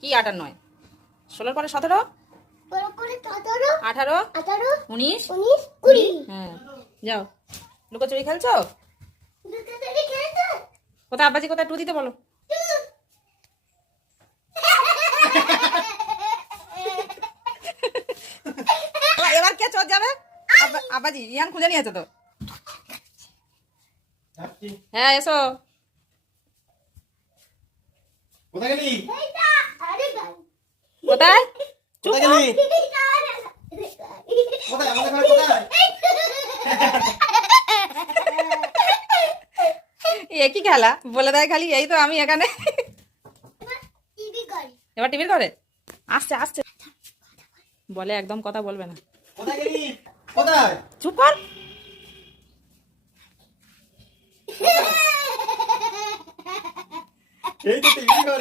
কি 8 আর 9? 16 পরে 17, 18, 19, 20। হ্যাঁ, যাও। লুকোচুরি খেলছো? কোথায় আব্বাজি, কোথায় টু দিতে বলো। এবার কে চোর যাবে? আব্বাজি, ইয়ান খুঁজে নিয়েছে তো। হ্যাঁ, এসো। কোথায় গেলি? কোথায়? কোথায় গেলি? কোথায় আমাদের ঘরে কোথায়? এ কি খেলা বলে দেয় খালি, এই তো আমি এখানে। এবার টিভির ঘরে আসছে আসছে বলে, একদম কথা বলবে না। কোথায় গেলি? কোথায়? চুপ কর। এই তো টিভি ঘরে।